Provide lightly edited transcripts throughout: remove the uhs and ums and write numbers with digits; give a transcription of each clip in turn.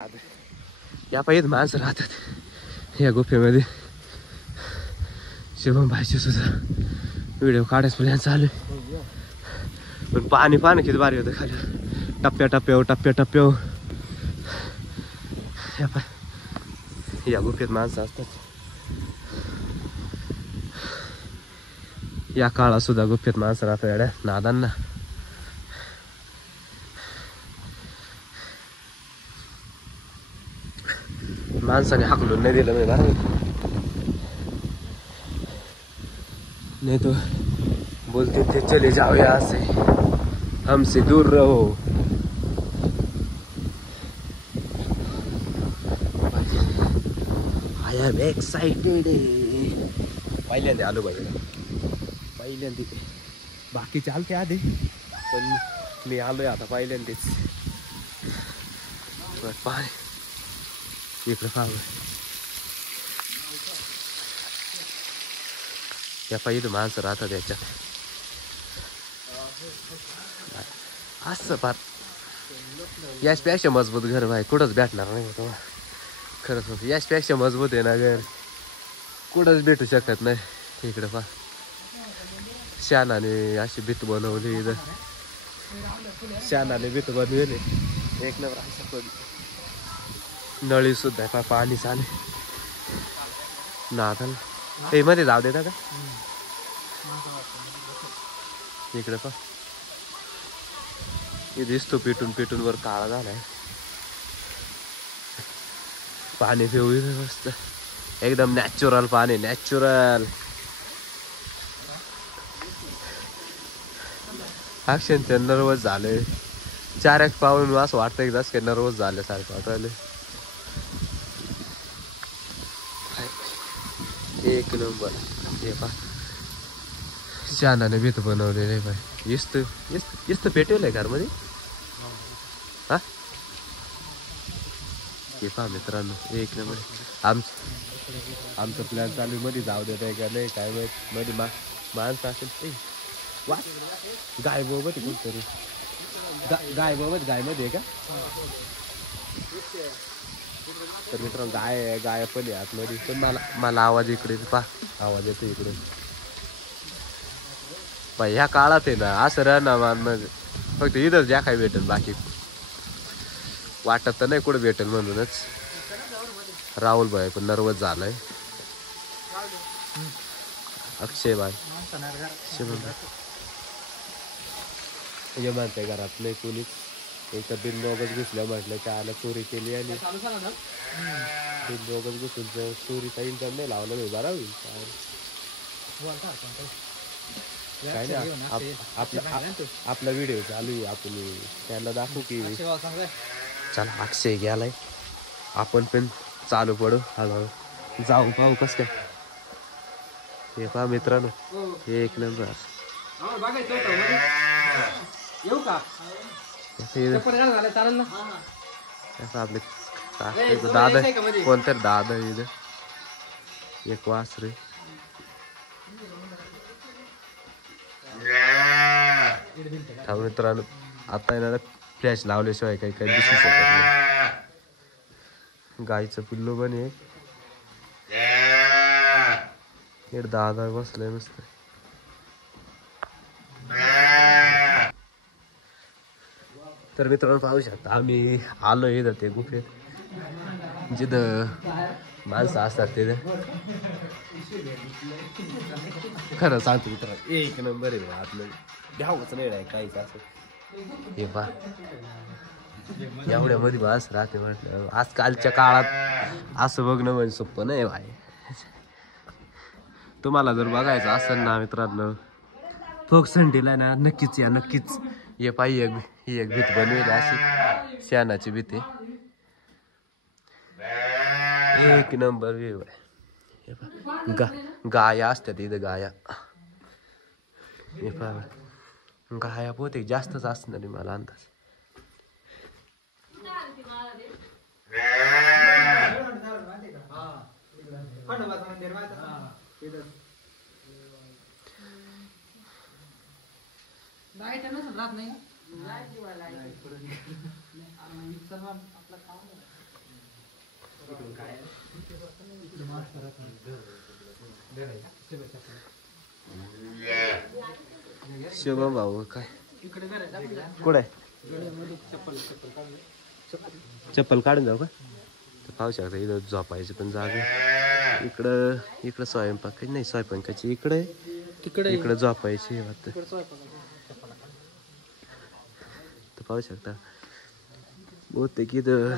या पाहिजे माणसं राहतात या गुफेमध्ये. शिवम भाईचे सुद्धा व्हिडिओ काढायच प्लॅन चालू आहे. पण पाणी पाणी किती भारी होतं खाली टप्प्या टप्प्यावर. या गुफेत माणसं असतात. या काळात सुद्धा गुफेत माणसं राहतात एवढ्या नादांना. माणसाने हाकलून नाही दिलं मी बरं. नहीं तो बोलते थे चले जाओ यहाँ से, हमसे दूर रहो. I am excited. पहिल्यांदा आलो बघा. पहिल्यांदा बाकी चालते आधी पण मी आलोय आता पहिल्यांदाच. पाणी इकडं पाहू. या पाहिजे माणसं राहतात याच्यात असं फार. याचपेक्षा मजबूत घर भाई कुठंच भेटणार नाही तुम्हाला. खरंच म्हणतो याचपेक्षा मजबूत आहे ना घर कुठंच भेटू शकत नाही. इकडं पहा शानाने अशी भीत बनवली. इथं शानाने भीत बनवली एक नंबर. असं पण नळी सुद्धा आहे पाणी चाले नादल. हे मध्ये जाऊ देता का इकडे पहा. हे दिसतो पिटून वर काळा झालाय. पाणी पिऊ मस्त एकदम नॅचरल पाणी नॅचरल. अक्षण ते नर्वस झाले. 4 एक पाऊन असं वाटतं की जसं काही नर्वस झाल्यासारखं वाटायला. एक नंबर. हे पहा शानाने भीत बनवलेले बाई. इस्त पेटेल आहे कारमध्ये. हा हे पहा मित्रांनो एक नंबर. आमचं प्लॅन चालू मध्ये जाऊ देत आहे का नाही काय माहित. मध्ये माणसं असेल वा गाय बोबत कुठतरी गाय मध्ये आहे का. तर मित्रांनो गाय पण आहे आतमध्ये. पण मला आवाज इकडे पहा आवाज येतो इकडे. बाई ह्या काळात आहे ना असं राहणार मग फक्त इथंच ज्या काही भेटेल बाकी वाटत तर नाही कुठं भेटेल. म्हणूनच राहुल भाई पण नर्वस झालाय. अक्षय भाई म्हणताय घरात नाही कोणी. एक तर बिन दोघच घुसल्या म्हटलं काय आलं चोरी केली आणि बिन दोघच घुसून चोरीचा इन्कम नाही लावलं नाही बरा होईल. काय नाही आपला व्हिडिओ चालू आहे. आपण त्यांना दाखवू की चला अक्षय गेलाय आपण पण चालू पडू हळूहळू जाऊ पाहू कस काय. हे पहा मित्रांनो एक नंबर. आपले दादा कोणतरी दादा इथं एक वासरे. मित्रांनो आता येणार फ्लॅश लावल्याशिवाय काही दिसू शकत नाही. गाईचं पिल्लू पण आहे. दादा बसलंय नुसतं. तर मित्रांनो पाहू शकता आम्ही आलो इथं ते गुफेत जिथं माणसं असतात तिथे. खरं सांगतो मित्रांनो एक नंबर आहे आतलं द्यावच नाही काहीच असं. हे पहा एवढ्यामध्ये बस राहते म्हटलं. आजकालच्या काळात असं बघणं म्हणजे सोपं नाही भाई. तुम्हाला जर बघायचं असेल ना मित्रांनो फोक संडेला ना नक्कीच या नक्कीच. ये पाहिजे ही एक भीत बनवेल अशी शानाची भीत आहे. एक नंबर व्ह्यू आहे. गाया असतात इथं गाया. हे पहा गाया बहुतेक जास्तच असणार आहे मला अंदाज. शुभम भाऊ काय कुठे चप्पल काढून जाऊ का तर पाहू शकता इथं झोपायची पण जागा इकडं स्वयंपाक नाही स्वयंपाकाची इकडे इकडे झोपायची वाटतं तर पाहू शकता बहुतेक इथं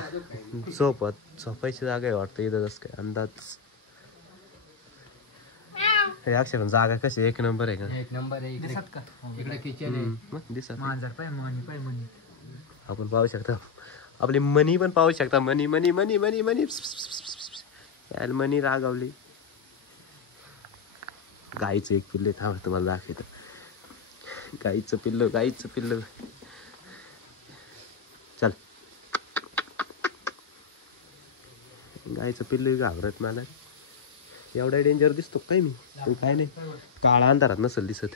झोपायची जागा आहे वाटतं इथं जसं काय अंदाज हे अक्षर जागा कशी एक नंबर आहे का एक नंबर आहे इकडे किचन आहे दिसत मांजर पाय मनी आपण पाहू शकता आपली मनी पण पाहू शकता मनी मनी मनी मनी मनी यार मनी रागावली गाईचं एक पिल्ले थांब तुम्हाला दाखवतो गाईचं पिल्लू चल गाईचं पिल्लू घाबरत मला एवढा डेंजर दिसतो काय मी पण काय नाही काळा अंधारात नसेल दिसत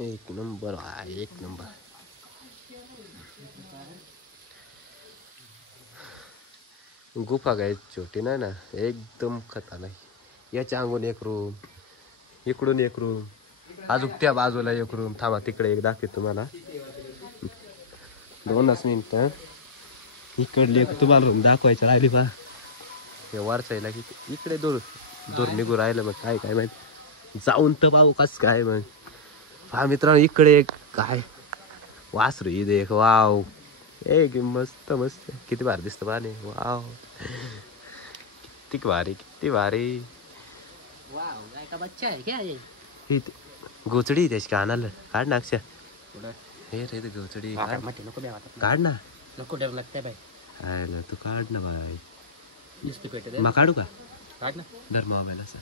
एक नंबर एक नंबर गुफा काय छोटी नाही ना एकदम खतरनाक याच्या अंगून एक रूम इकडून एक रूम अजून त्या बाजूला एक रूम थांबा तिकडे एक दाखवतो तुम्हाला 2 मिनिटं इकडली एक तुम्हाला रूम दाखवायचं राहिली पा हे वरचायला की इकडे दूर निघू राहिलं मग काय माहिती जाऊन तर पाहू कस काय मग पहा मित्रांनो इकडे एक काय वासरू इथे एक वाव एक मस्त किती भारी दिसतं पाणी वाव किती भारी वाव गाय का बच्चा है क्या ये ही गोचडी त्याची कानाला काढ ना अक्षर हे रे ते गोचडी काढ ना नको डर लगता है भाई आयला तू काढ ना भाई नुसते पेटे दे मग काढू का काढ ना धर मोबाईल असा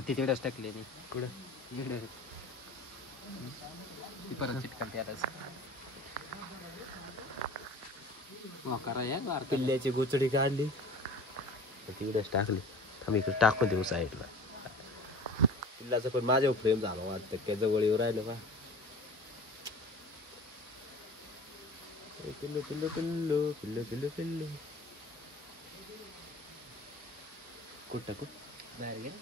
ती तेवढंच टाकले मी कुठं ती परत चिटकलते आताच करा या पिल्ल्याची गोचडी काढली तिकडेच टाकली थांब इकडे टाकून देऊ साईडला पिल्लाचं पण माझ्यावर प्रेम झालं वाटतं त्या जवळ येऊ राहिलं बा पिल्लू पिल्लू पिल्लू पिल्लू पिल्लू पिल्लू कुठं बाहेर गेलं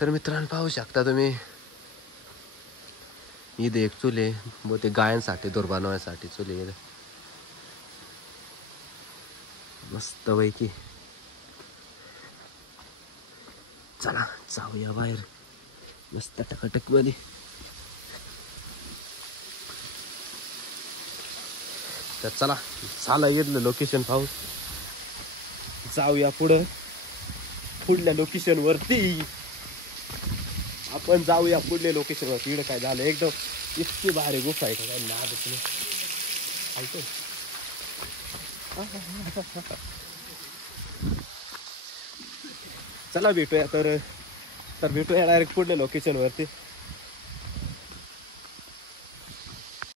तर मित्रांनो पाहू शकता तुम्ही इथे एक चुले ते गायांसाठी दूर बनवण्यासाठी चुले मस्त पैकी चला जाऊया बाहेर मस्त टकाटक मध्ये तर चला येतलं लोकेशन पाहू जाऊया पुढल्या लोकेशन वरती आपण जाऊया पुढल्या लोकेशन वरती इकडे काय झालं एकदम इतकी भारी गुफा आहे काय नादच नाही ऐकतो चला भेटूया तर भेटूया डायरेक्ट पुढल्या लोकेशन वरती